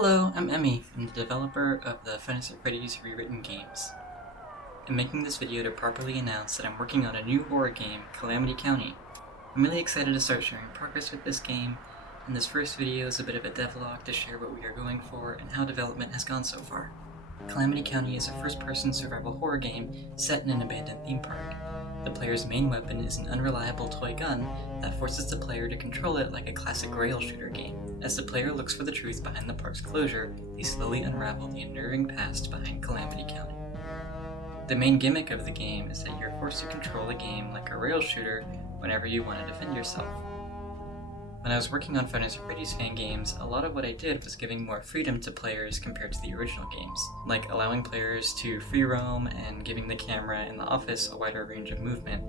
Hello, I'm Emmy, I'm the developer of the Five Nights at Freddy's rewritten games. I'm making this video to properly announce that I'm working on a new horror game, Calamity County. I'm really excited to start sharing progress with this game, and this first video is a bit of a devlog to share what we are going for and how development has gone so far. Calamity County is a first-person survival horror game set in an abandoned theme park. The player's main weapon is an unreliable toy gun that forces the player to control it like a classic rail shooter game. As the player looks for the truth behind the park's closure, they slowly unravel the unnerving past behind Calamity County. The main gimmick of the game is that you're forced to control the game like a rail shooter whenever you want to defend yourself. When I was working on Five Nights at Freddy's fan games, a lot of what I did was giving more freedom to players compared to the original games, like allowing players to free roam and giving the camera in the office a wider range of movement.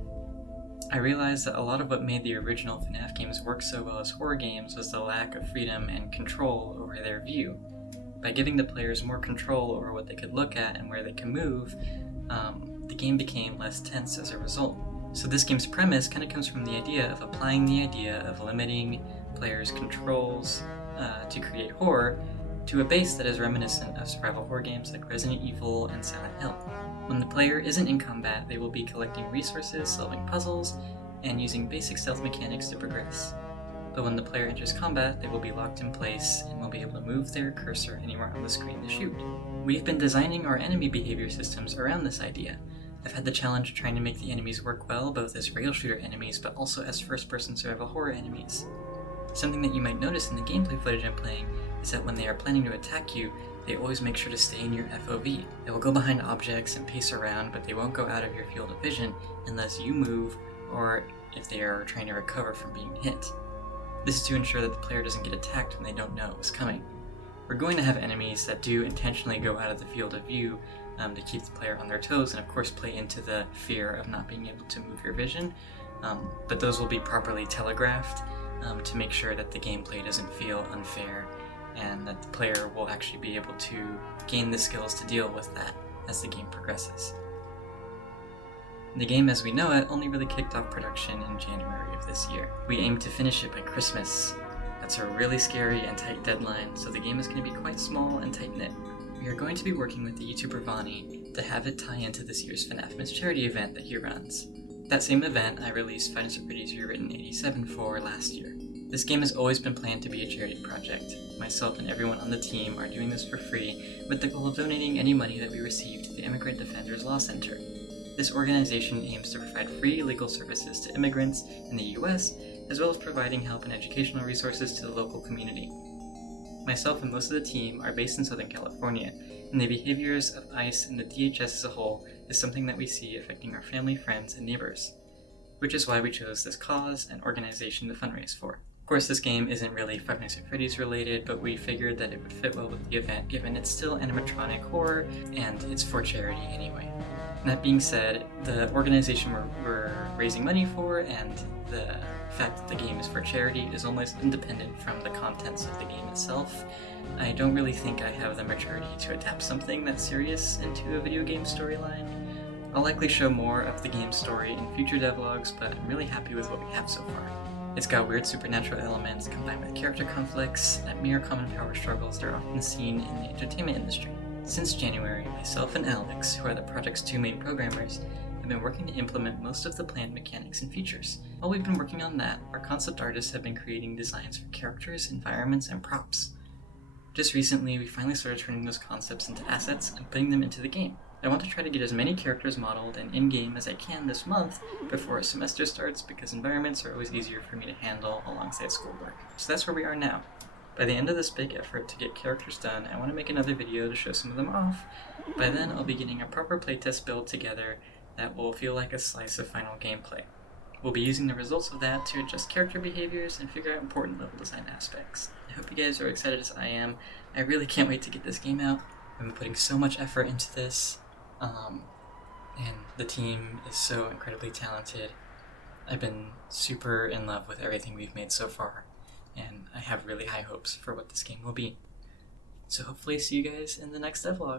I realized that a lot of what made the original FNAF games work so well as horror games was the lack of freedom and control over their view. By giving the players more control over what they could look at and where they can move, the game became less tense as a result. So this game's premise kind of comes from the idea of applying the idea of limiting players' controls to create horror to a base that is reminiscent of survival horror games like Resident Evil and Silent Hill. When the player isn't in combat, they will be collecting resources, solving puzzles, and using basic stealth mechanics to progress. But when the player enters combat, they will be locked in place and will be able to move their cursor anywhere on the screen to shoot. We've been designing our enemy behavior systems around this idea. I've had the challenge of trying to make the enemies work well, both as rail shooter enemies, but also as first-person survival horror enemies. Something that you might notice in the gameplay footage I'm playing is that when they are planning to attack you, they always make sure to stay in your FOV. They will go behind objects and pace around, but they won't go out of your field of vision unless you move or if they are trying to recover from being hit. This is to ensure that the player doesn't get attacked when they don't know it was coming. We're going to have enemies that do intentionally go out of the field of view to keep the player on their toes and of course play into the fear of not being able to move your vision, but those will be properly telegraphed to make sure that the gameplay doesn't feel unfair and that the player will actually be able to gain the skills to deal with that as the game progresses. The game as we know it only really kicked off production in January of this year. We aim to finish it by Christmas. That's a really scary and tight deadline, so the game is going to be quite small and tight-knit. We are going to be working with the YouTuber Vani to have it tie into this year's FNAF Miss charity event that he runs. That same event I released Five Nights at Freddy's Rewritten 87 for last year. This game has always been planned to be a charity project. Myself and everyone on the team are doing this for free with the goal of donating any money that we receive to the Immigrant Defenders Law Center. This organization aims to provide free legal services to immigrants in the US, as well as providing help and educational resources to the local community. Myself and most of the team are based in Southern California, and the behaviors of ICE and the DHS as a whole is something that we see affecting our family, friends, and neighbors, which is why we chose this cause and organization to fundraise for. Of course, this game isn't really Five Nights at Freddy's related, but we figured that it would fit well with the event given it's still animatronic horror, and it's for charity anyway. That being said, the organization we're raising money for and the fact that the game is for charity is almost independent from the contents of the game itself. I don't really think I have the maturity to adapt something that's serious into a video game storyline. I'll likely show more of the game story in future devlogs, but I'm really happy with what we have so far. It's got weird supernatural elements combined with character conflicts that mirror common power struggles that are often seen in the entertainment industry. Since January, myself and Alex, who are the project's two main programmers, have been working to implement most of the planned mechanics and features. While we've been working on that, our concept artists have been creating designs for characters, environments, and props. Just recently, we finally started turning those concepts into assets and putting them into the game. I want to try to get as many characters modeled and in-game as I can this month before a semester starts because environments are always easier for me to handle alongside schoolwork. So that's where we are now. By the end of this big effort to get characters done, I want to make another video to show some of them off. By then, I'll be getting a proper playtest build together that will feel like a slice of final gameplay. We'll be using the results of that to adjust character behaviors and figure out important level design aspects. I hope you guys are excited as I am. I really can't wait to get this game out. I've been putting so much effort into this, and the team is so incredibly talented. I've been super in love with everything we've made so far, and I have really high hopes for what this game will be. So hopefully see you guys in the next devlog.